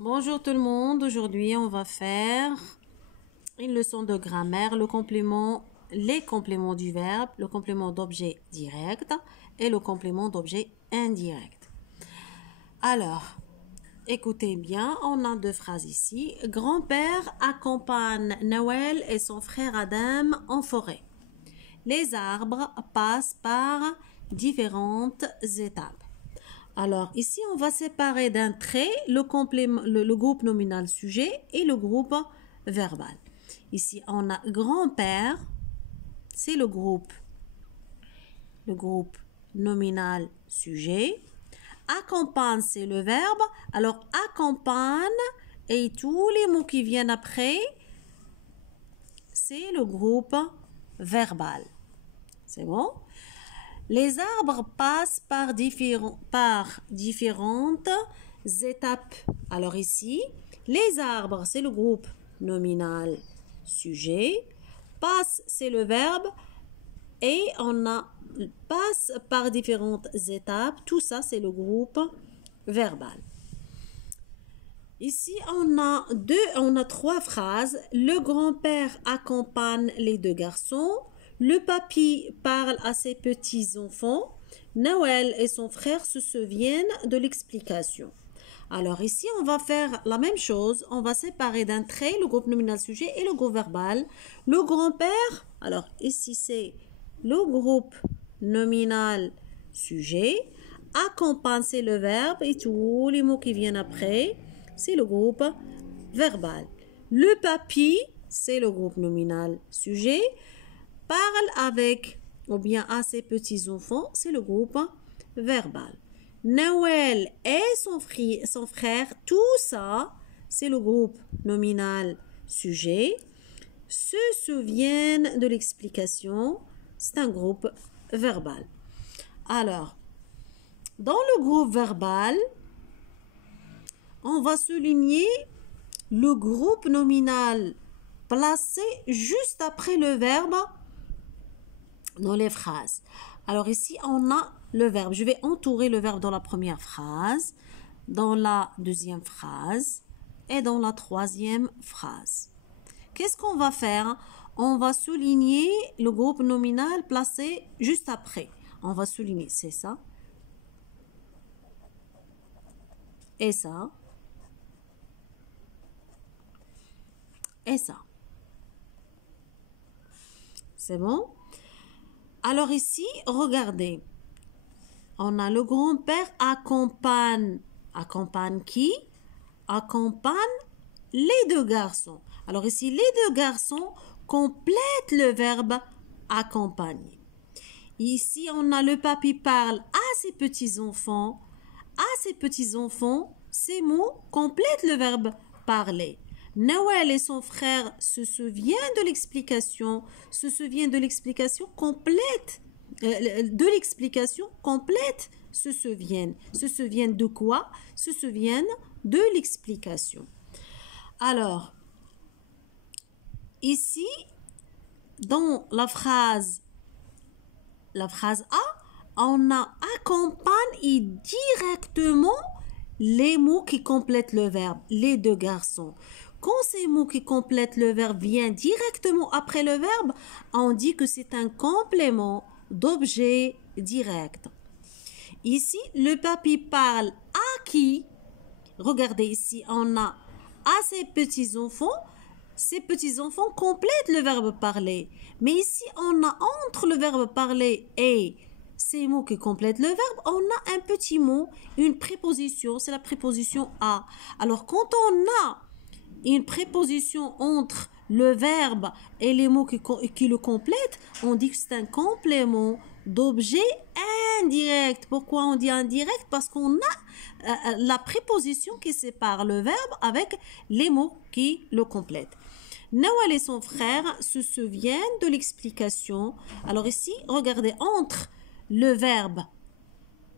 Bonjour tout le monde, aujourd'hui on va faire une leçon de grammaire, les compléments du verbe, le complément d'objet direct et le complément d'objet indirect. Alors, écoutez bien, on a deux phrases ici. Grand-père accompagne Noël et son frère Adam en forêt. Les arbres passent par différentes étapes. Alors, ici, on va séparer d'un trait le groupe nominal sujet et le groupe verbal. Ici, on a grand-père, c'est le groupe nominal sujet. Accompagne, c'est le verbe. Alors, accompagne et tous les mots qui viennent après, c'est le groupe verbal. C'est bon? Les arbres passent par différentes étapes. Alors ici, les arbres, c'est le groupe nominal sujet. Passe, c'est le verbe. Et on a passe par différentes étapes. Tout ça, c'est le groupe verbal. Ici, on a trois phrases. Le grand-père accompagne les deux garçons. Le papy parle à ses petits-enfants. Noël et son frère se souviennent de l'explication. Alors ici, on va faire la même chose. On va séparer d'un trait le groupe nominal sujet et le groupe verbal. Le grand-père, alors ici c'est le groupe nominal sujet. Accompagne, c'est le verbe et tous les mots qui viennent après, c'est le groupe verbal. Le papy, c'est le groupe nominal sujet. Parle avec ou bien à ses petits-enfants, c'est le groupe verbal. Noël et son frère, tout ça, c'est le groupe nominal sujet. Se souviennent de l'explication, c'est un groupe verbal. Alors, dans le groupe verbal, on va souligner le groupe nominal placé juste après le verbe dans les phrases. Alors ici, on a le verbe. Je vais entourer le verbe dans la première phrase, dans la deuxième phrase et dans la troisième phrase. Qu'est-ce qu'on va faire? On va souligner le groupe nominal placé juste après. On va souligner, c'est ça. Et ça. Et ça. C'est bon? Alors ici, regardez. On a le grand-père accompagne. Accompagne qui? Accompagne les deux garçons. Alors ici, les deux garçons complètent le verbe accompagner. Ici, on a le papy parle à ses petits-enfants. À ses petits-enfants, ces mots complètent le verbe parler. Noël et son frère se souviennent de l'explication. Se souviennent de l'explication complète. De l'explication complète se souviennent. Se souviennent de quoi? Se souviennent de l'explication. Alors, ici, dans la phrase A, on a accompagne directement les mots qui complètent le verbe, les deux garçons. Quand ces mots qui complètent le verbe viennent directement après le verbe, on dit que c'est un complément d'objet direct. Ici, le papy parle à qui? Regardez ici, on a à ses petits-enfants. Ces petits-enfants complètent le verbe parler. Mais ici, on a entre le verbe parler et ces mots qui complètent le verbe, on a un petit mot, une préposition, c'est la préposition à. Alors, quand on a une préposition entre le verbe et les mots qui le complètent, on dit que c'est un complément d'objet indirect. Pourquoi on dit indirect? Parce qu'on a la préposition qui sépare le verbe avec les mots qui le complètent. Noël et son frère se souviennent de l'explication. Alors ici, regardez, entre le verbe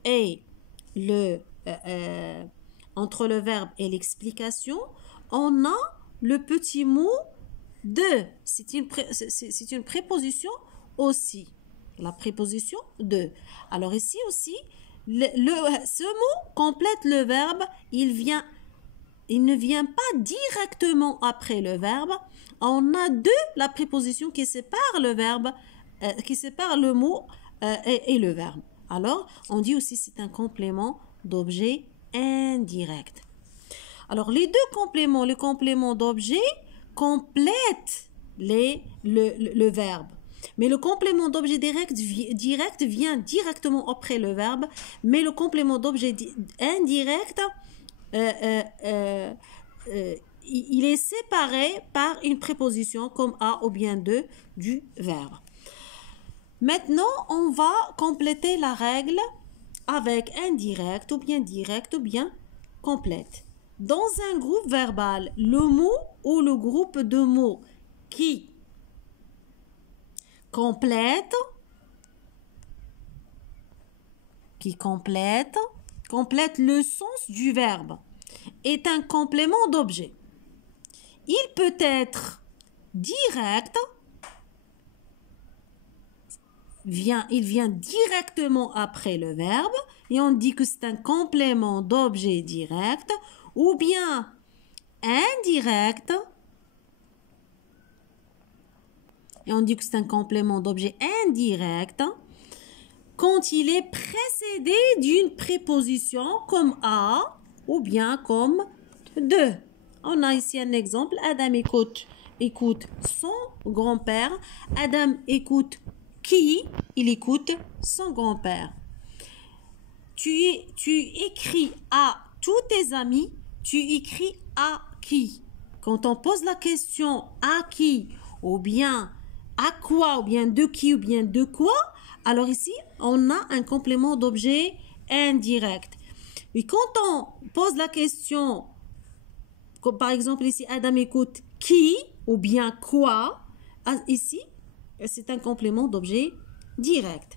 et entre le verbe et l'explication, on a le petit mot de. C'est une préposition aussi. La préposition de. Alors ici aussi, ce mot complète le verbe. Il vient il ne vient pas directement après le verbe. On a la préposition qui sépare le verbe, qui sépare le mot et le verbe. Alors, on dit aussi c'est un complément d'objet indirect. Alors, les deux compléments, le complément d'objet complètent le verbe. Mais le complément d'objet direct vient directement après le verbe, mais le complément d'objet indirect, il est séparé par une préposition comme à ou bien de du verbe. Maintenant, on va compléter la règle avec indirect ou bien direct ou bien complète. Dans un groupe verbal, le mot ou le groupe de mots qui complète le sens du verbe est un complément d'objet. Il peut être direct, il vient directement après le verbe et on dit que c'est un complément d'objet direct, ou bien indirect et on dit que c'est un complément d'objet indirect quand il est précédé d'une préposition comme à ou bien comme de. On a ici un exemple. Adam écoute son grand-père. Adam écoute qui? Il écoute son grand-père. Tu écris à tous tes amis. Tu écris à qui? Quand on pose la question à qui ou bien à quoi ou bien de qui ou bien de quoi, alors ici on a un complément d'objet indirect. Et quand on pose la question, comme par exemple ici Adam écoute qui ou bien quoi, ici c'est un complément d'objet direct.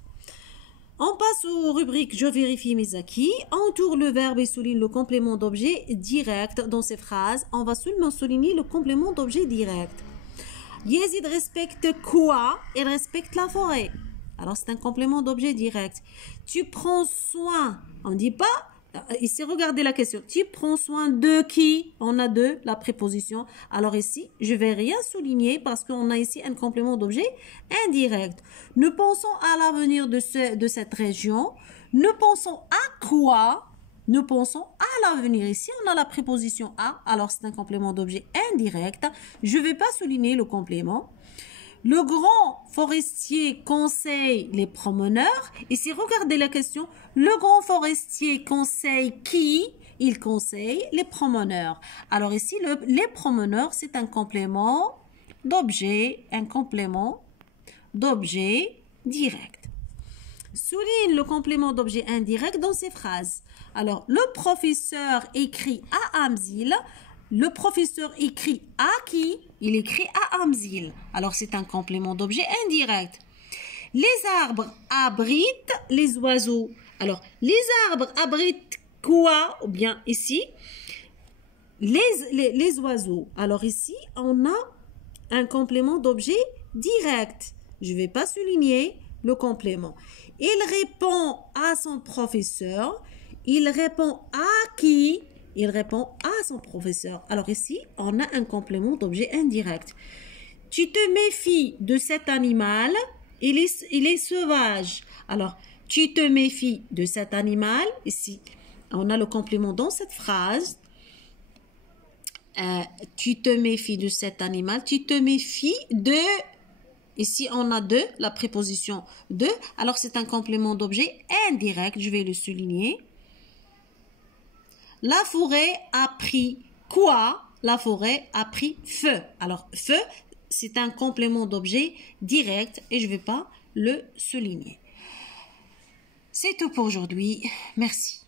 On passe aux rubriques je vérifie mes acquis. Entoure le verbe et souligne le complément d'objet direct dans ces phrases. On va seulement souligner le complément d'objet direct. Yezid respecte quoi? Il respecte la forêt. Alors c'est un complément d'objet direct. Tu prends soin. On ne dit pas. Ici, regardez la question. Tu prends soin de qui? On a de la préposition. Alors ici, je ne vais rien souligner parce qu'on a ici un complément d'objet indirect. Nous pensons à l'avenir de cette région. Nous pensons à quoi? Nous pensons à l'avenir. Ici, on a la préposition à. Alors, c'est un complément d'objet indirect. Je ne vais pas souligner le complément. Le grand forestier conseille les promeneurs. Ici, regardez la question. Le grand forestier conseille qui? Il conseille les promeneurs. Alors ici, les promeneurs, c'est un complément d'objet, direct. Souligne le complément d'objet indirect dans ces phrases. Alors, le professeur écrit à Amzil. Le professeur écrit à qui? Il écrit à Amzil. Alors, c'est un complément d'objet indirect. Les arbres abritent les oiseaux. Alors, les arbres abritent quoi? Ou bien ici, les oiseaux. Alors ici, on a un complément d'objet direct. Je ne vais pas souligner le complément. Il répond à son professeur. Il répond à qui? Il répond à son professeur. Alors ici, on a un complément d'objet indirect. Tu te méfies de cet animal. Il est sauvage. Alors, tu te méfies de cet animal. Ici, on a le complément dans cette phrase. Tu te méfies de cet animal. Tu te méfies de... Ici, on a de, la préposition de. Alors, c'est un complément d'objet indirect. Je vais le souligner. La forêt a pris quoi? La forêt a pris feu. Alors, feu, c'est un complément d'objet direct et je ne vais pas le souligner. C'est tout pour aujourd'hui. Merci.